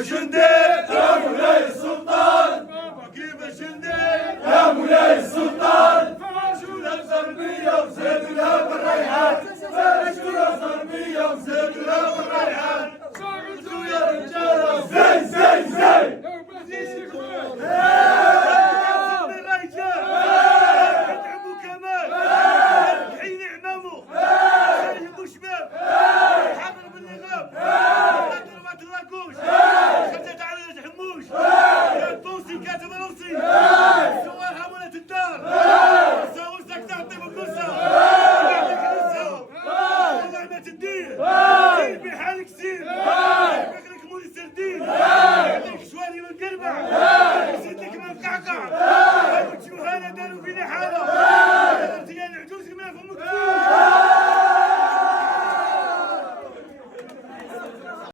كيفاش ندير يا مولاي السلطان كيفاش ندير يا مولاي السلطان فرشونا الغربية وزادوها بالريحان فرشونا الغربية وزادوها بالريحان شغلتوا يا رجالة زي زي زي كاتب روسي